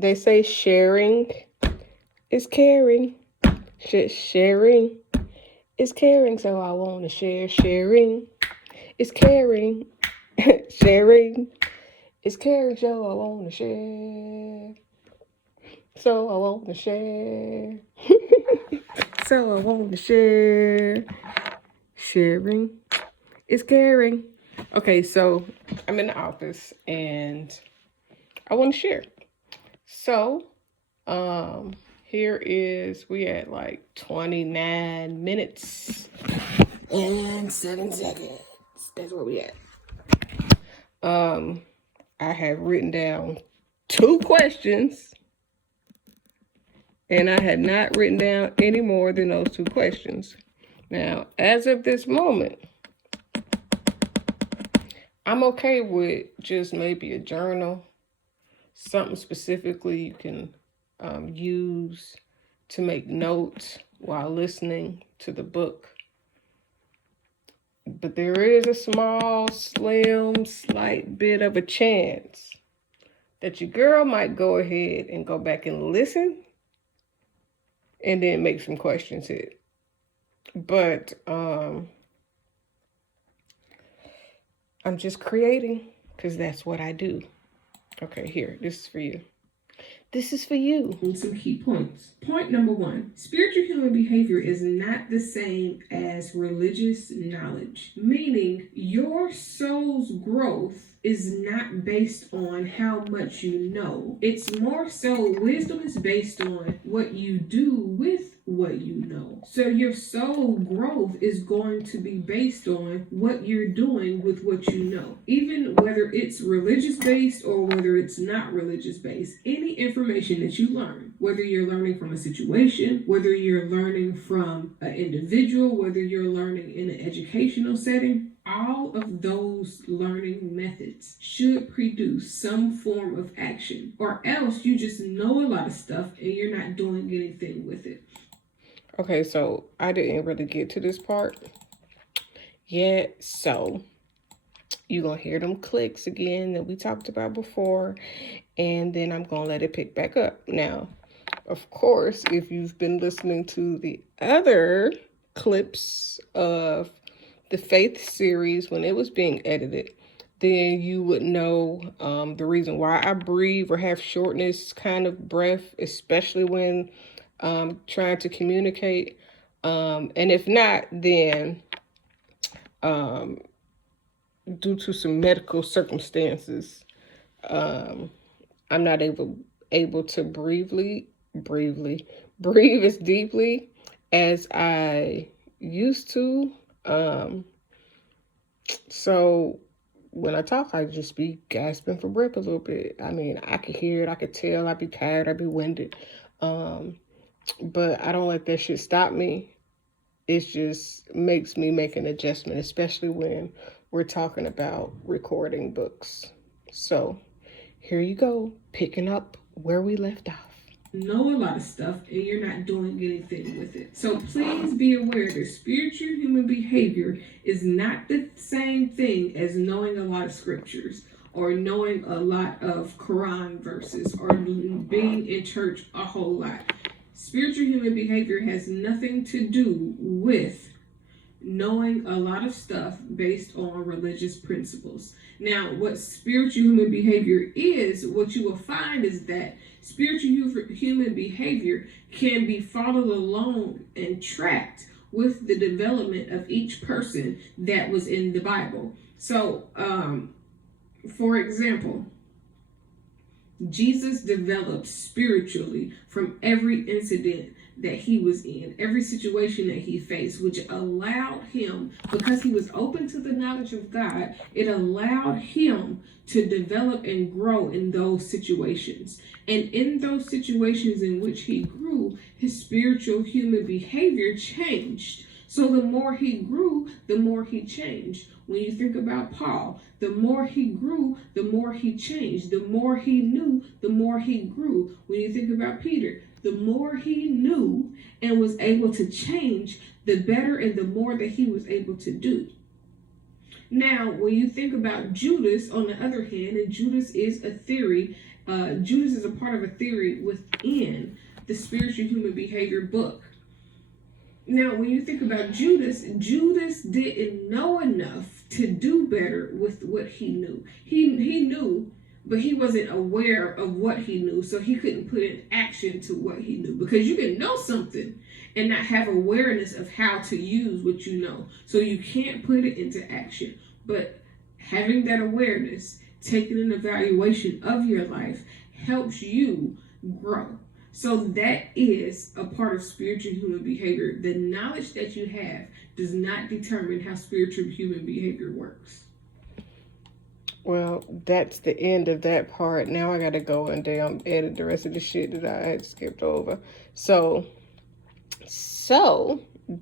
They say sharing is caring. Sharing is caring, so I want to share. Sharing is caring. Sharing is caring, so I want to share. So I want to share. So I want to share. Sharing is caring. Okay, so I'm in the office and I want to share. So, here is we at like 29 minutes and 7 seconds. That's where we at. I have written down 2 questions, and I had not written down any more than those 2 questions. Now, as of this moment, I'm okay with just maybe a journal, something specifically you can use to make notes while listening to the book. But there is a small, slim, slight bit of a chance that your girl might go ahead and go back and listen and then make some questions hit. But I'm just creating because that's what I do. Okay, here, this is for you. This is for you. And some key points. Point number 1, spiritual human behavior is not the same as religious knowledge, meaning your soul's growth is not based on how much you know. It's more so wisdom is based on what you do with what you know. So your soul growth is going to be based on what you're doing with what you know. Even whether it's religious based or whether it's not religious based, any information that you learn, whether you're learning from a situation, whether you're learning from an individual, whether you're learning in an educational setting, all of those learning methods should produce some form of action, or else you just know a lot of stuff and you're not doing anything with it. Okay, so I didn't really get to this part yet, so you're going to hear them clicks again that we talked about before, and then I'm going to let it pick back up. Now, of course, if you've been listening to the other clips of the Faith series when it was being edited, then you would know the reason why I breathe or have shortness kind of breath, especially when trying to communicate. And if not, then due to some medical circumstances, I'm not able to breathe as deeply as I used to. So when I talk, I just be gasping for breath a little bit. I mean, I could hear it, I could tell, I'd be tired, I'd be winded. But I don't let that shit stop me. It just makes me make an adjustment, especially when we're talking about recording books. So here you go, picking up where we left off. Know a lot of stuff and you're not doing anything with it. So please be aware that spiritual human behavior is not the same thing as knowing a lot of scriptures or knowing a lot of Quran verses or being in church a whole lot. Spiritual human behavior has nothing to do with knowing a lot of stuff based on religious principles. Now, what spiritual human behavior is, what you will find is that spiritual human behavior can be followed along and tracked with the development of each person that was in the Bible. So, for example, Jesus developed spiritually from every incident that he was in, every situation that he faced, which allowed him, because he was open to the knowledge of God, it allowed him to develop and grow in those situations. And in those situations in which he grew, his spiritual human behavior changed. So the more he grew, the more he changed. When you think about Paul, the more he grew, the more he changed. The more he knew, the more he grew. When you think about Peter, the more he knew and was able to change, the better and the more that he was able to do. Now, when you think about Judas, on the other hand, and Judas is a theory, Judas is a part of a theory within the Spiritual Human Behavior book. Now, when you think about Judas, Judas didn't know enough to do better with what he knew. He knew, but he wasn't aware of what he knew, so he couldn't put in action to what he knew. Because you can know something and not have awareness of how to use what you know. So you can't put it into action. But having that awareness, taking an evaluation of your life, helps you grow. So that is a part of spiritual human behavior. The knowledge that you have does not determine how spiritual human behavior works. Well, that's the end of that part. Now I gotta go and edit the rest of the shit that I had skipped over. So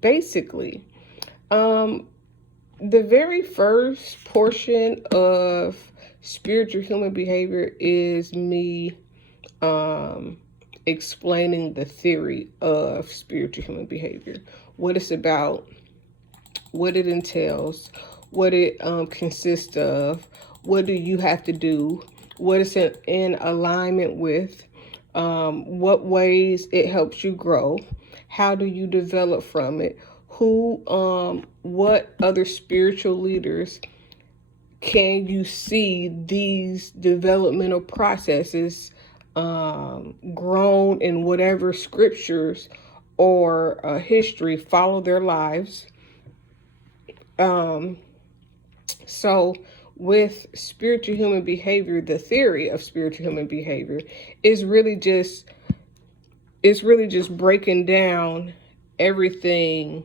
basically, the very first portion of spiritual human behavior is me explaining the theory of spiritual human behavior, what it's about, what it entails, what it consists of, what do you have to do, what it's in alignment with, what ways it helps you grow, how do you develop from it, what other spiritual leaders can you see these developmental processes grown in whatever scriptures or history follow their lives. So with spiritual human behavior, the theory of spiritual human behavior is really just breaking down everything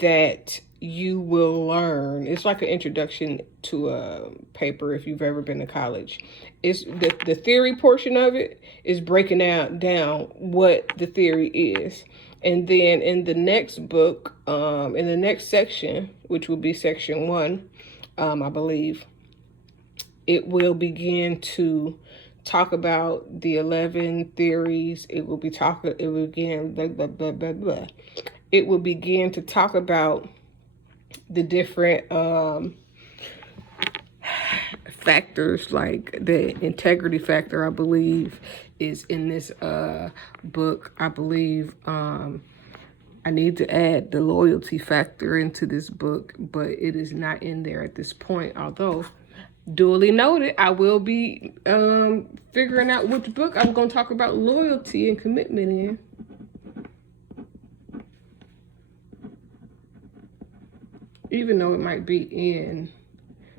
that you will learn. It's like an introduction to a paper if you've ever been to college. It's the theory portion of it is breaking down what the theory is. And then in the next book, in the next section, which will be section 1, I believe, it will begin to talk about the 11 theories. It will begin to talk about the different factors, like the integrity factor, I believe, is in this book. I believe I need to add the loyalty factor into this book, but it is not in there at this point. Although, duly noted, I will be figuring out which book I'm going to talk about loyalty and commitment in. Even though it might be in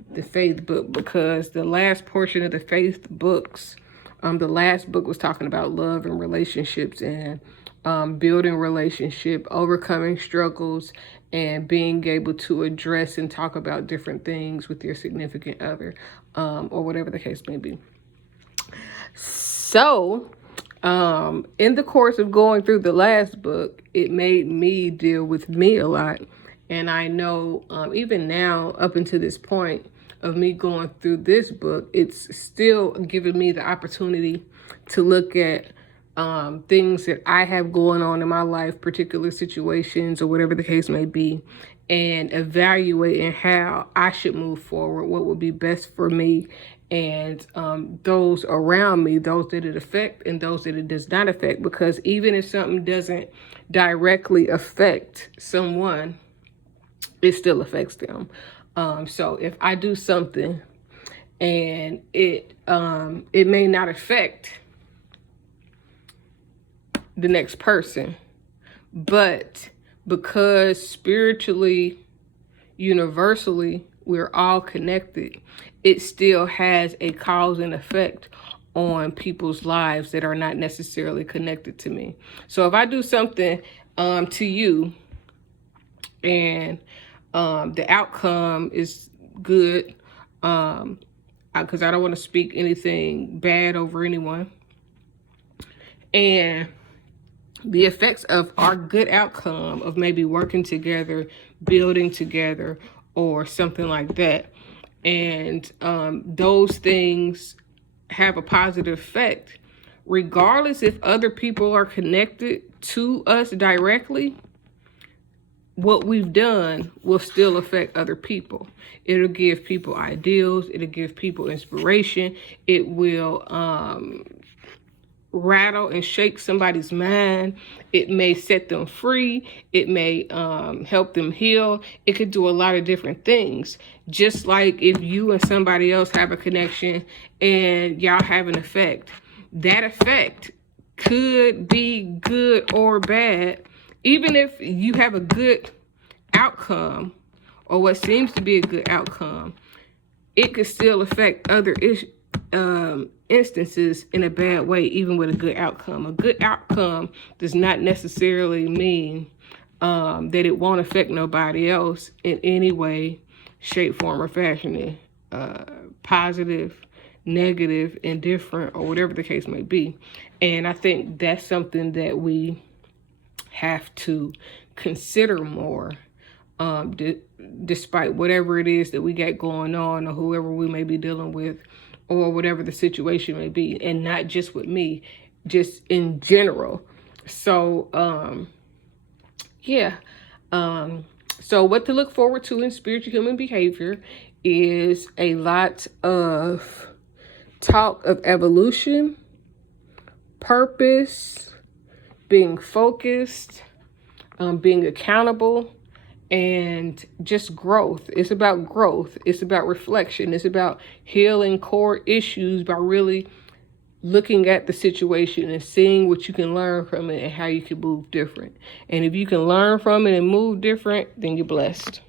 the faith book, because the last portion of the faith books, the last book was talking about love and relationships and building relationship, overcoming struggles, and being able to address and talk about different things with your significant other, or whatever the case may be. So, in the course of going through the last book, it made me deal with me a lot. And I know even now, up until this point of me going through this book, it's still giving me the opportunity to look at things that I have going on in my life, particular situations or whatever the case may be, and evaluating how I should move forward, what would be best for me and those around me, those that it affects and those that it does not affect. Because even if something doesn't directly affect someone, it still affects them. So if I do something and it may not affect the next person, but because spiritually, universally, we're all connected, it still has a cause and effect on people's lives that are not necessarily connected to me. So if I do something to you and the outcome is good, because I don't want to speak anything bad over anyone, and the effects of our good outcome of maybe working together, building together, or something like that, and those things have a positive effect, regardless if other people are connected to us directly, what we've done will still affect other people. It'll give people ideals. It'll give people inspiration. It will rattle and shake somebody's mind. It may set them free. It may help them heal. It could do a lot of different things. Just like if you and somebody else have a connection and y'all have an effect, that effect could be good or bad. Even if you have a good outcome, or what seems to be a good outcome, it could still affect other instances in a bad way, even with a good outcome. A good outcome does not necessarily mean that it won't affect nobody else in any way, shape, form, or fashion. Positive, negative, indifferent, or whatever the case may be. And I think that's something that we have to consider more, despite whatever it is that we got going on, or whoever we may be dealing with, or whatever the situation may be. And not just with me, just in general. So so what to look forward to in spiritual human behavior is a lot of talk of evolution, purpose, being focused, being accountable, and just growth. It's about growth. It's about reflection. It's about healing core issues by really looking at the situation and seeing what you can learn from it and how you can move different. And if you can learn from it and move different, then you're blessed.